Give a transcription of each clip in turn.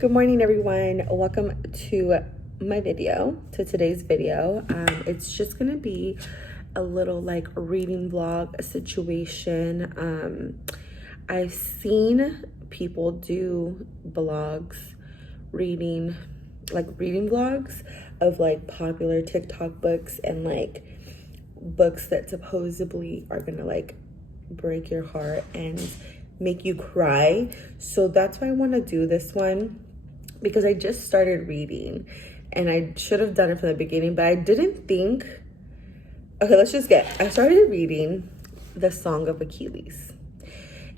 Good morning, everyone. Welcome to my video, to today's video. It's just gonna be a little like reading vlog situation. I've seen people do vlogs, reading vlogs of like popular TikTok books and like books that supposedly are gonna like break your heart and make you cry. So that's why I want to do this one, because I just started reading and I should have done it from the beginning, but I didn't think. Okay, I started reading The Song of Achilles.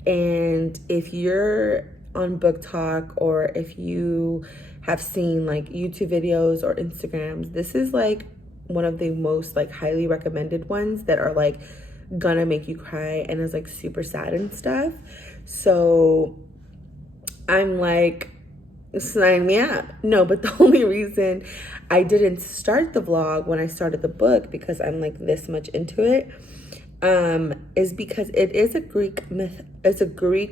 And if you're on Book Talk or if you have seen like YouTube videos or Instagrams, this is like one of the most like highly recommended ones that are like gonna make you cry and is like super sad and stuff. So I'm like, sign me up. No, but the only reason I didn't start the vlog when I started the book, because I'm like this much into it, is because it is a Greek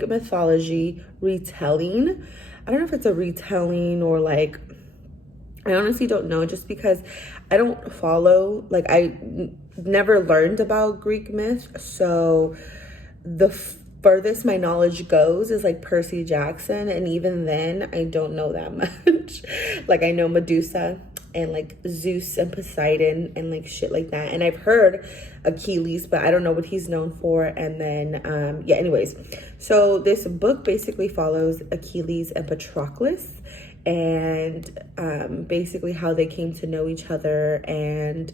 mythology retelling. I don't know if it's a retelling or like, I honestly don't know, just because I don't follow, like never learned about Greek myth. So the furthest my knowledge goes is like Percy Jackson, and even then I don't know that much. Like I know Medusa and like Zeus and Poseidon and like shit like that, and I've heard Achilles, but I don't know what he's known for. And then yeah, anyways, so this book basically follows Achilles and Patroclus, and basically how they came to know each other, and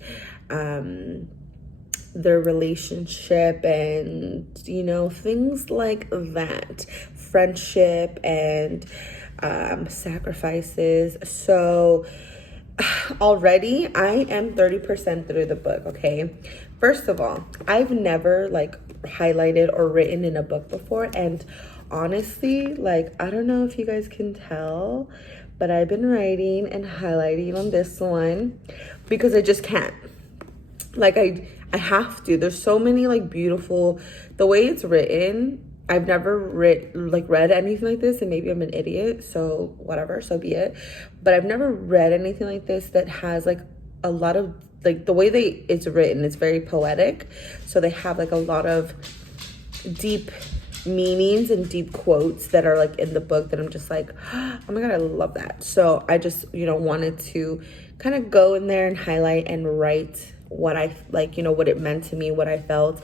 their relationship, and you know, things like that, friendship and sacrifices. So already I am 30% through the book. Okay, first of all, I've never like highlighted or written in a book before, and honestly, like, I don't know if you guys can tell, but I've been writing and highlighting on this one because I just can't. Like I have to. There's so many like beautiful, the way it's written. I've never read anything like this, and maybe I'm an idiot, so whatever, so be it. But I've never read anything like this that has like a lot of like, the way it's written, it's very poetic. So they have like a lot of deep meanings and deep quotes that are like in the book that I'm just like, oh my god, I love that. So I just, you know, wanted to kind of go in there and highlight and write what I like, you know, what it meant to me, what I felt,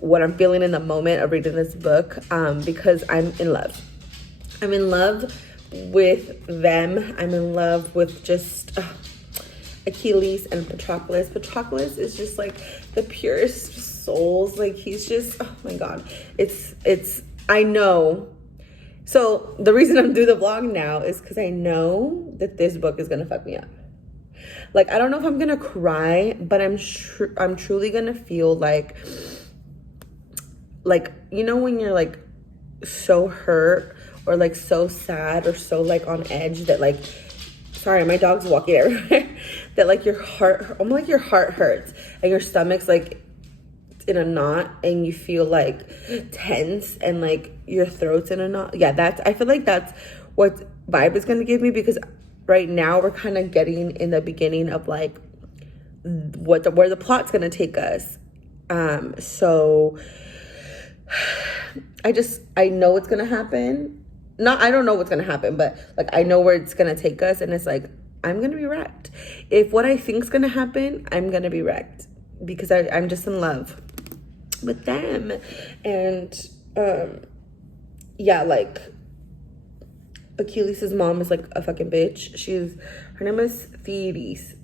what I'm feeling in the moment of reading this book, because I'm in love. I'm in love with them. I'm in love with just Achilles and Patroclus. Patroclus is just like the purest souls. Like he's just, oh my god. I know. So the reason I'm doing the vlog now is because I know that this book is gonna fuck me up. Like, I don't know if I'm gonna cry, but I'm truly gonna feel like, you know, when you're like so hurt or like so sad or so like on edge that like, sorry, my dog's walking everywhere, that like your heart, almost like your heart hurts and your stomach's like in a knot and you feel like tense and like your throat's in a knot. Yeah, I feel like that's what vibe is gonna give me, because right now we're kind of getting in the beginning of like where the plot's gonna take us. So I know it's gonna happen. I don't know what's gonna happen, but like I know where it's gonna take us, and it's like I'm gonna be wrecked. If what I think's gonna happen, I'm gonna be wrecked, because I'm just in love with them. And yeah, like Achilles' mom is like a fucking bitch. Her name is Thetis.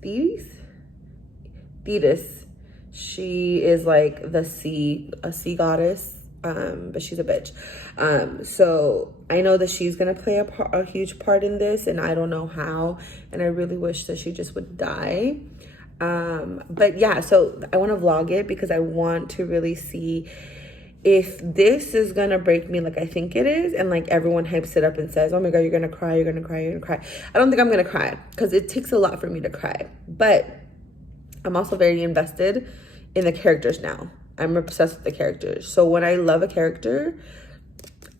She is like a sea goddess, but she's a bitch. So I know that she's gonna play a huge part in this, and I don't know how, and I really wish that she just would die. But yeah, so I want to vlog it because I want to really see if this is gonna break me like I think it is, and like everyone hypes it up and says, oh my god, you're gonna cry, you're gonna cry, you're gonna cry. I don't think I'm gonna cry, because it takes a lot for me to cry, but I'm also very invested in the characters now. I'm obsessed with the characters. So when I love a character,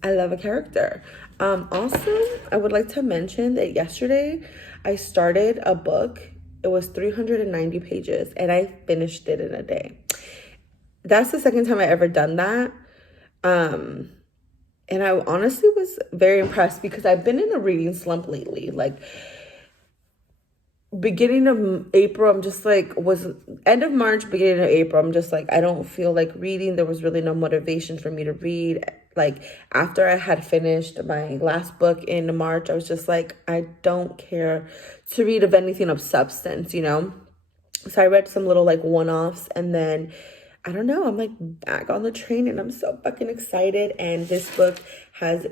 I love a character. Also, I would like to mention that yesterday I started a book. It was 390 pages and I finished it in a day. That's the second time I ever done that. And I honestly was very impressed because I've been in a reading slump lately. Like, beginning of April, I'm just like, was end of March, beginning of April, I'm just like, I don't feel like reading. There was really no motivation for me to read. Like, after I had finished my last book in March, I was just like, I don't care to read of anything of substance, you know? So I read some little like one-offs, and then I don't know, I'm like back on the train and I'm so fucking excited. And this book has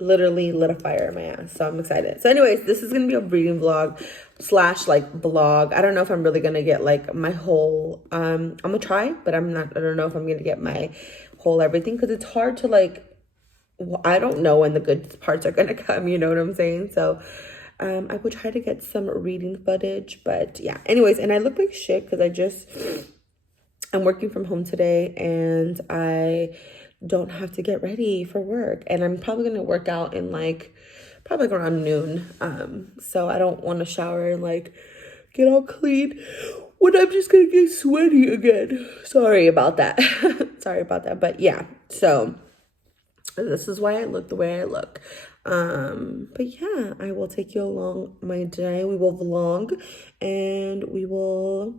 literally lit a fire in my ass, so I'm excited. So anyways, this is gonna be a reading vlog slash like vlog. I don't know if I'm really gonna get like my whole I'm gonna try, but I don't know if I'm gonna get my whole everything, because it's hard to like, I don't know when the good parts are gonna come, you know what I'm saying? So I would try to get some reading footage, but yeah, anyways. And I look like shit because I'm working from home today and I don't have to get ready for work, and I'm probably gonna work out in like probably like around noon. So I don't want to shower and like get all clean when I'm just gonna get sweaty again. Sorry about that. Sorry about that. But yeah, so this is why I look the way I look. But yeah, I will take you along my day. We will vlog and we will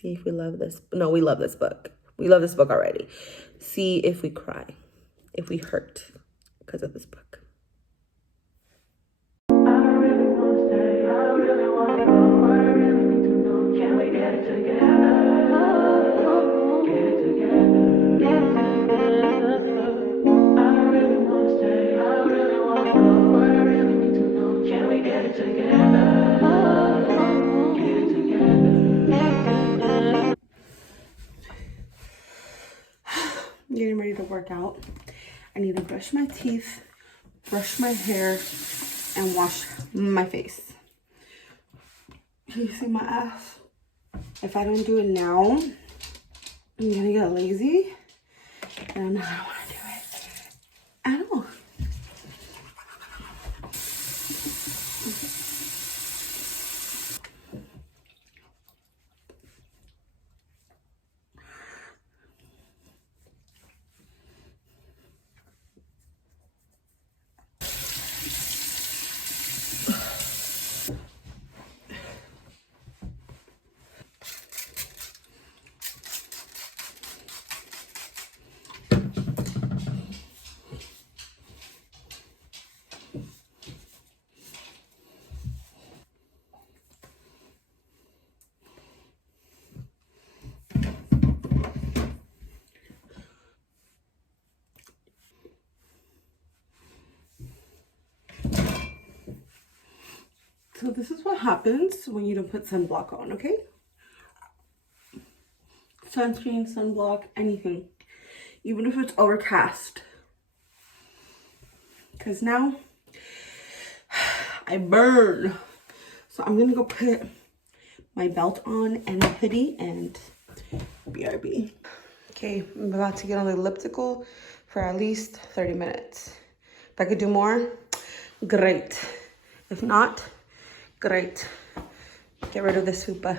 see if we love this. No, we love this book. We love this book already. See if we cry, if we hurt because of this book. Getting ready to work out. I need to brush my teeth, brush my hair, and wash my face. Can you see my ass? If I don't do it now, I'm gonna get lazy and I don't want to do it at all. 'So this is what happens when you don't put sunblock on, okay? Sunscreen, sunblock, anything. Even if it's overcast. Because now I burn. So I'm gonna go put my belt on and my hoodie and BRB. Okay, I'm about to get on the elliptical for at least 30 minutes. If I could do more, great. If not, great. Get rid of this fupa.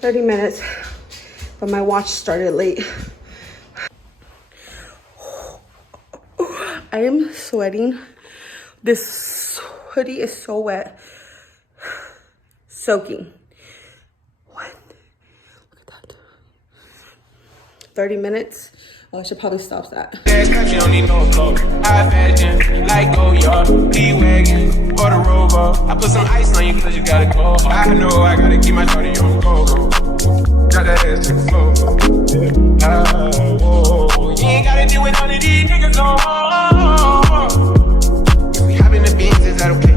$30, but my watch started late. I am sweating. This hoodie is so wet. Soaking. What? Look at that. 30 minutes. Oh, I should probably stop that. You don't need no clothes. I imagine, like G-Wagon, or the Rover. I put some ice on you cause you gotta go. I know I gotta keep my shorty on go. Got that ass to the floor. Whoa. You ain't gotta deal with none of these niggas no more. If we hopping the beans, is that okay?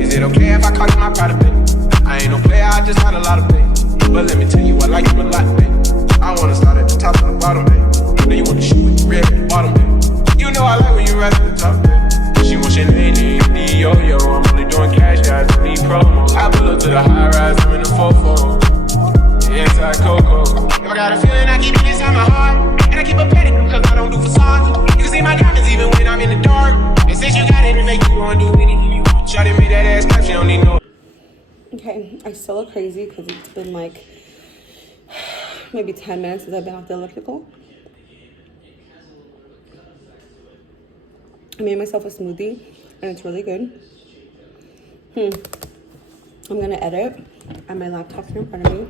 Is it okay if I call you my pride, baby? I ain't no player, I just had a lot of pain. But let me tell you, I like you a lot, baby. I wanna start at the top and the bottom, baby. Then you want to shoot with the red at the bottom, baby. You know I like when still look crazy because it's been like maybe 10 minutes since I've been off the elliptical. I made myself a smoothie and it's really good. I'm gonna edit on my laptop here in front of me,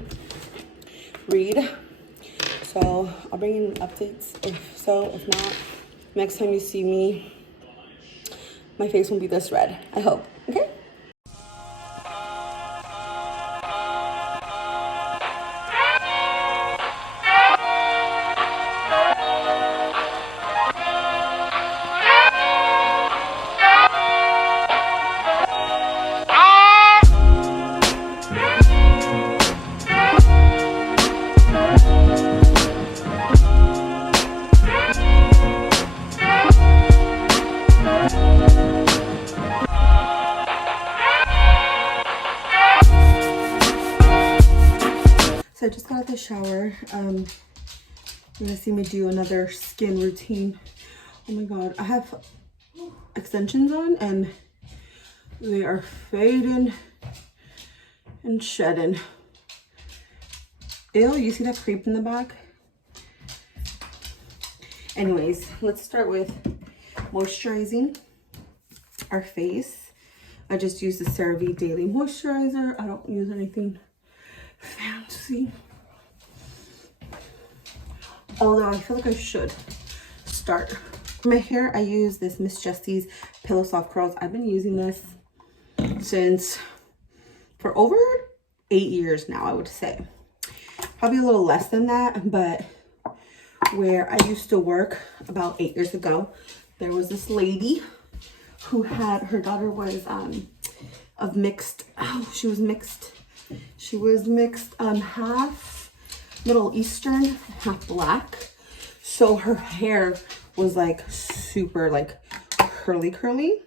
read. So I'll bring in updates if not, next time you see me, my face won't be this red, I hope, okay? So I just got out of the shower. You're gonna see me do another skin routine. Oh my god, I have extensions on and they are fading and shedding. Ew, you see that creep in the back? Anyways, let's start with moisturizing our face. I just use the CeraVe Daily Moisturizer. I don't use anything fancy. Although I feel like I should start. For my hair, I use this Miss Jessie's Pillow Soft Curls. I've been using this for over 8 years now, I would say. Probably a little less than that, but where I used to work about 8 years ago, there was this lady who had, her daughter was of mixed, she was mixed half Middle Eastern, half black. So her hair was like super like curly.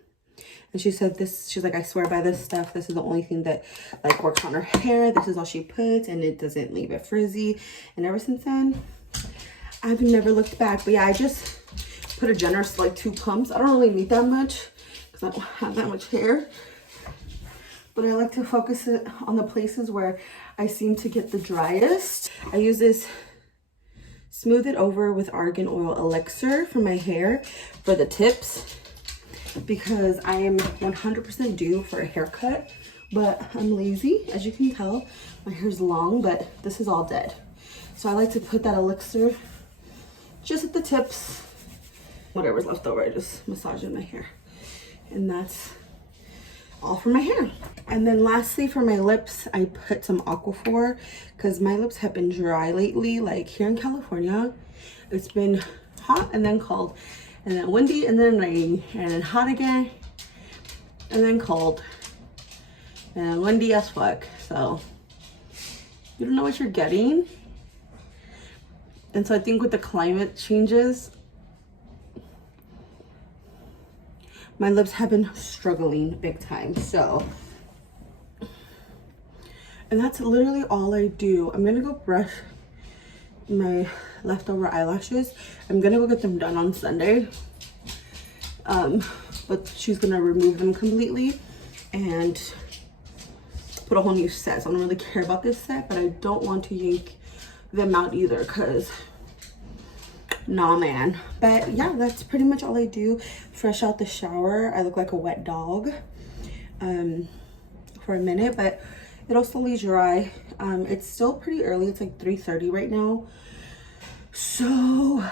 And she said this, she's like, I swear by this stuff. This is the only thing that like works on her hair. This is all she puts and it doesn't leave it frizzy. And ever since then, I've never looked back. But yeah, I just put a generous like 2 pumps. I don't really need that much because I don't have that much hair. But I like to focus it on the places where I seem to get the driest. I use this Smooth It Over with Argan Oil Elixir for my hair for the tips because I am 100% due for a haircut, but I'm lazy. As you can tell, my hair's long, but this is all dead. So I like to put that elixir just at the tips. Whatever's left over, I just massage in my hair. And that's all for my hair. And then lastly, for my lips, I put some Aquaphor because my lips have been dry lately. Like here in California, it's been hot and then cold, and then windy and then rain, and then hot again, and then cold, and then windy as fuck. So you don't know what you're getting. And so I think with the climate changes, my lips have been struggling big time. So, and that's literally all I do. I'm gonna go brush my leftover eyelashes. I'm gonna go get them done on Sunday. But she's gonna remove them completely and put a whole new set. So I don't really care about this set, but I don't want to yank them out either because nah, man. But yeah, that's pretty much all I do. Fresh out the shower, I look like a wet dog for a minute, but it'll slowly dry. It's still pretty early. It's like 3:30 right now, so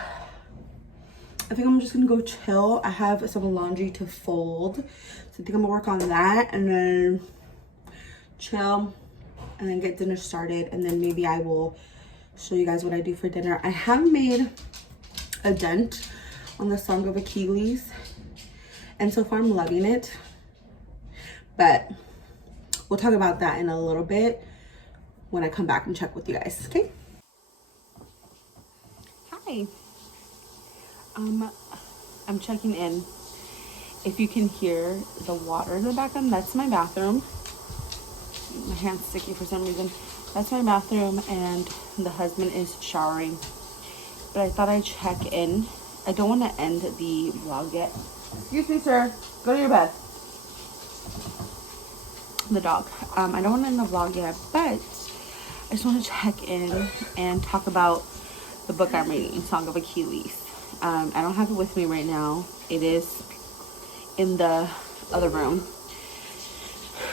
I think I'm just gonna go chill. I have some laundry to fold, so I think I'm gonna work on that and then chill and then get dinner started, and then maybe I will show you guys what I do for dinner. I have made a dent on the Song of Achilles, and so far I'm loving it, but we'll talk about that in a little bit when I come back and check with you guys. Okay, hi. I'm checking in. If you can hear the water in the background, that's my bathroom. My hand's sticky for some reason. That's my bathroom, and the husband is showering. But I thought I'd check in. I don't want to end the vlog yet. Excuse me, sir. Go to your bed. the dog. I don't want to end the vlog yet, but I just want to check in and talk about the book I'm reading, Song of Achilles. I don't have it with me right now. It is in the other room.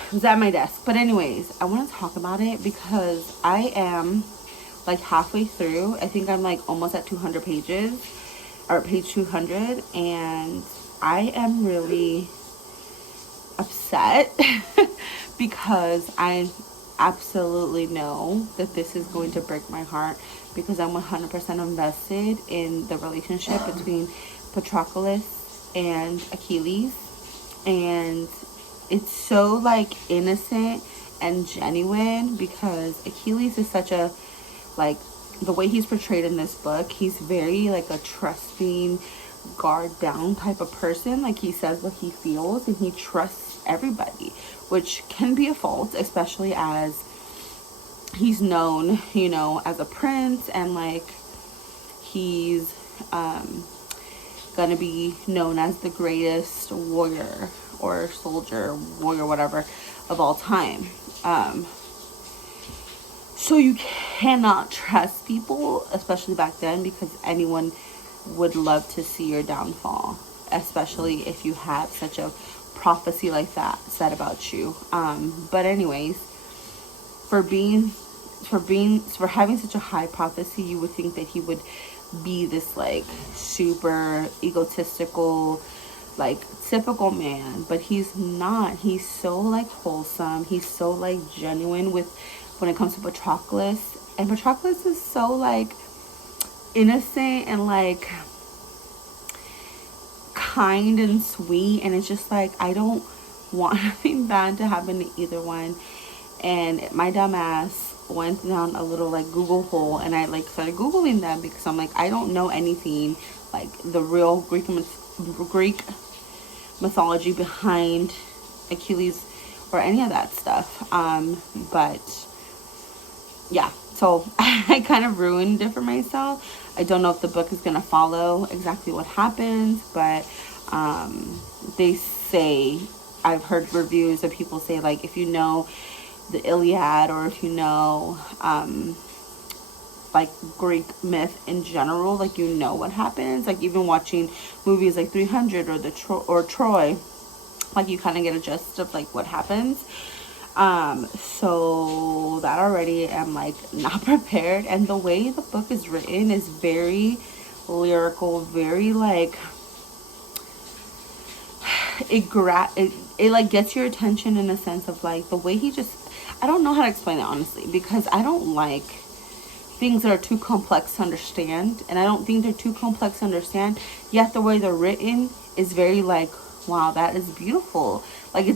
It was at my desk. But anyways, I want to talk about it because I am like halfway through. I think I'm like almost at 200 pages, or page 200, and I am really upset because I absolutely know that this is going to break my heart, because I'm 100% invested in the relationship between Patroclus and Achilles, and it's so like innocent and genuine, because Achilles is such a, like, the way he's portrayed in this book, he's very like a trusting, guard down type of person. Like, he says what he feels and he trusts everybody, which can be a fault, especially as he's known, you know, as a prince, and like he's gonna be known as the greatest warrior or soldier, warrior, whatever, of all time. So you cannot trust people, especially back then, because anyone would love to see your downfall, especially if you have such a prophecy like that said about you. But anyways, for having such a high prophecy, you would think that he would be this like super egotistical, like typical man, but he's not. He's so like wholesome. He's so like genuine with when it comes to Patroclus, and Patroclus is so like innocent and like kind and sweet, and it's just like, I don't want anything bad to happen to either one. And my dumb ass went down a little like Google hole, and I like started Googling them, because I'm like, I don't know anything like the real Greek mythology behind Achilles or any of that stuff. But yeah, so I kind of ruined it for myself. I don't know if the book is going to follow exactly what happens, but they say, I've heard reviews of people say, like, if you know the Iliad, or if you know like Greek myth in general, like, you know what happens. Like, even watching movies like 300 or Troy, like, you kind of get a gist of like what happens. So that already am like not prepared, and the way the book is written is very lyrical, very like it like gets your attention, in a sense of like the way he just, I don't know how to explain it, honestly, because I don't like things that are too complex to understand, and I don't think they're too complex to understand, yet the way they're written is very like, wow, that is beautiful. Like,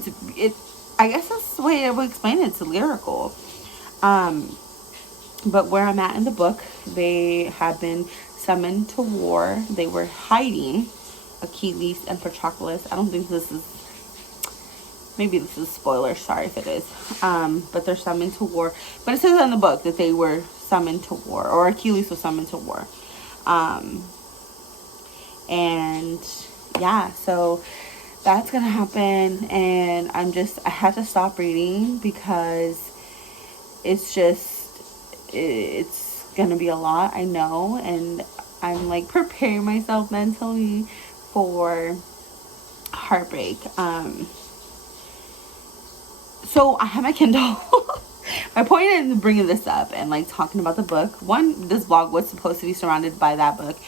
I guess that's the way I would explain it. It's lyrical. But where I'm at in the book, they have been summoned to war. They were hiding, Achilles and Patroclus. I don't think this is, maybe this is a spoiler, sorry if it is. But they're summoned to war. But it says in the book that they were summoned to war, or Achilles was summoned to war. And yeah, so that's gonna happen, and I have to stop reading, because it's gonna be a lot, I know, and I'm like preparing myself mentally for heartbreak. So I have my Kindle. My point in bringing this up and like talking about the book, one, this vlog was supposed to be surrounded by that book,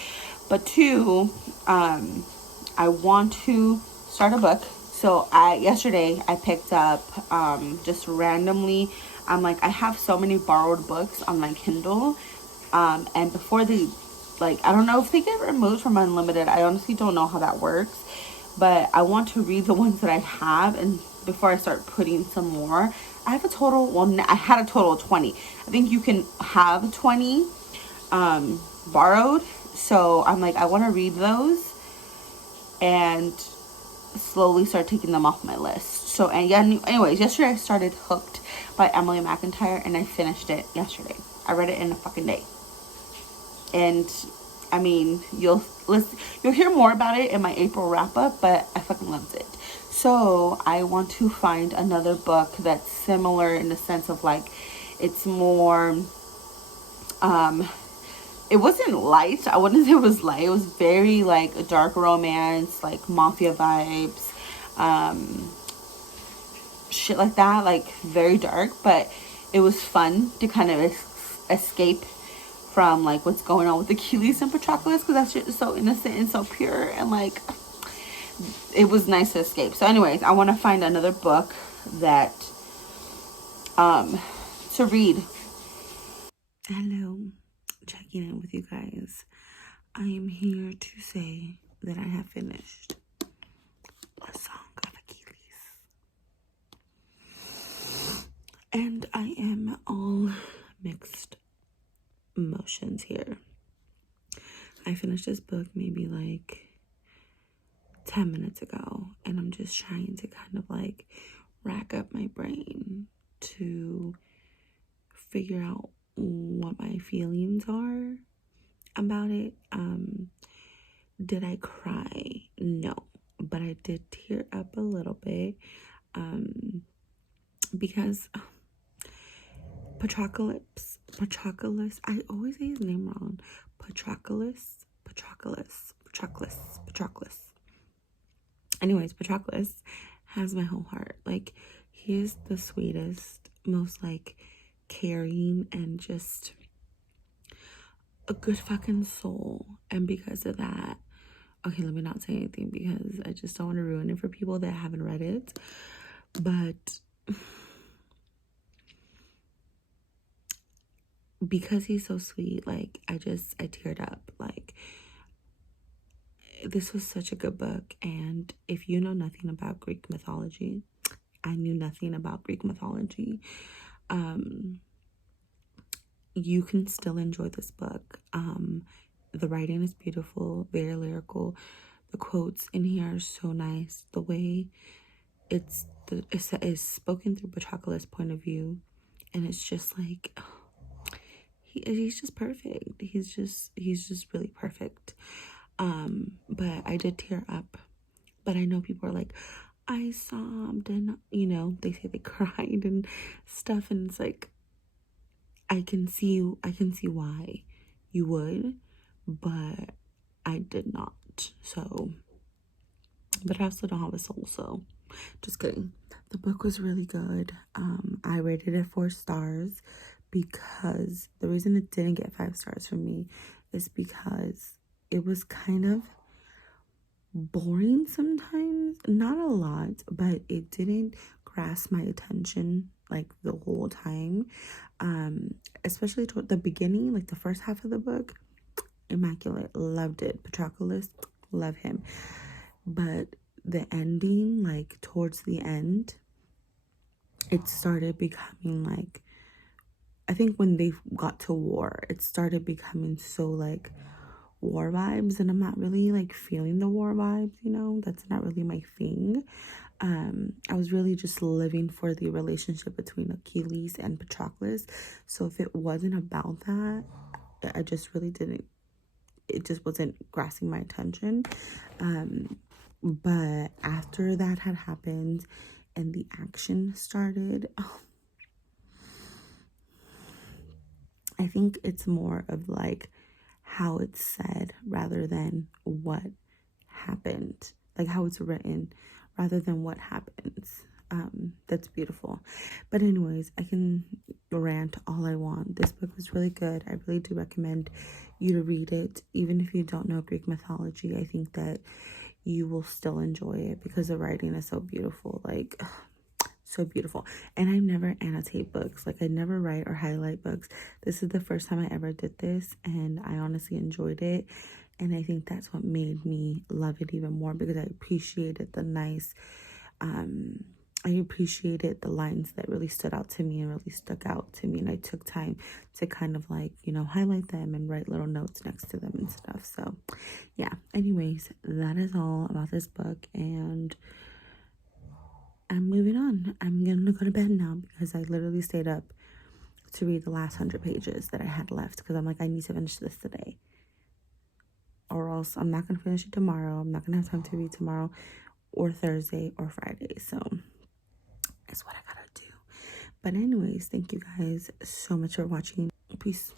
but two, I want to start a book. So yesterday I picked up just randomly, I'm like, I have so many borrowed books on my Kindle, and before they, like, I don't know if they get removed from Unlimited. I honestly don't know how that works, but I want to read the ones that I have, and before I start putting some more. I have a total, well, I had a total of 20. I think you can have 20 borrowed. So I'm like, I want to read those and slowly start taking them off my list. So, and yeah, anyways, yesterday I started Hooked by Emily McIntyre, and I finished it yesterday. I read it in a fucking day. And I mean, you'll hear more about it in my April wrap up, but I fucking loved it. So I want to find another book that's similar in the sense of like, it's more, it wasn't light. I wouldn't say it was light. It was very like a dark romance, like mafia vibes, shit like that, like very dark, but it was fun to kind of escape from like what's going on with Achilles and Patroclus, because that shit is so innocent and so pure, and like it was nice to escape. So anyways, I want to find another book that to read. Hello, checking in with you guys. I am here to say that I have finished A Song of Achilles, and I am all mixed emotions here. I finished this book maybe like 10 minutes ago, and I'm just trying to kind of like rack up my brain to figure out what my feelings are about it. Did I cry? No, but I did tear up a little bit, because Patroclus, I always say his name wrong. Patroclus. Anyways, Patroclus has my whole heart. Like, he is the sweetest, most like caring, and just a good fucking soul. And because of that, okay, let me not say anything because I just don't want to ruin it for people that haven't read it. But because he's so sweet, like I teared up. Like, this was such a good book. And if you know nothing about Greek mythology, I knew nothing about Greek mythology, you can still enjoy this book. The writing is beautiful, very lyrical. The quotes in here are so nice. The way it's spoken through Patroclus' point of view, and it's just like, he's just perfect. He's just really perfect. But I did tear up. But I know people are like, I sobbed, and you know, they say they cried and stuff, and it's like, I can see why you would, but I did not. So, but I also don't have a soul, so just kidding. The book was really good. I rated it 4 stars because the reason it didn't get 5 stars for me is because it was kind of boring sometimes. Not a lot, but it didn't grasp my attention like the whole time. Especially toward the beginning, like the first half of the book, immaculate, loved it. Patroclus, love him. But the ending, like towards the end, it started becoming like, I think when they got to war, it started becoming so like war vibes, and I'm not really like feeling the war vibes, you know. That's not really my thing. I was really just living for the relationship between Achilles and Patroclus. So if it wasn't about that, I just really didn't, it just wasn't grasping my attention. But after that had happened and the action started, I think it's more of like how it's said rather than what happened, like how it's written rather than what happens. That's beautiful. But anyways, I can rant all I want. This book was really good. I really do recommend you to read it. Even if you don't know Greek mythology, I think that you will still enjoy it because the writing is so beautiful. Like, so beautiful. And I never annotate books. Like, I never write or highlight books. This is the first time I ever did this, and I honestly enjoyed it. And I think that's what made me love it even more, because I appreciated the nice, I appreciated the lines that really stood out to me and really stuck out to me. And I took time to kind of like, you know, highlight them and write little notes next to them and stuff. So yeah, anyways, that is all about this book. And I'm moving on. I'm gonna go to bed now because I literally stayed up to read the last 100 pages that I had left, because I'm like, I need to finish this today. else I'm not gonna finish it tomorrow. I'm not gonna have time to read tomorrow or Thursday or Friday. So it's what I gotta do. But anyways, thank you guys so much for watching. Peace.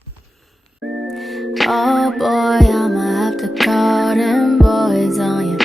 Oh boy, I'ma have to call them boys on you.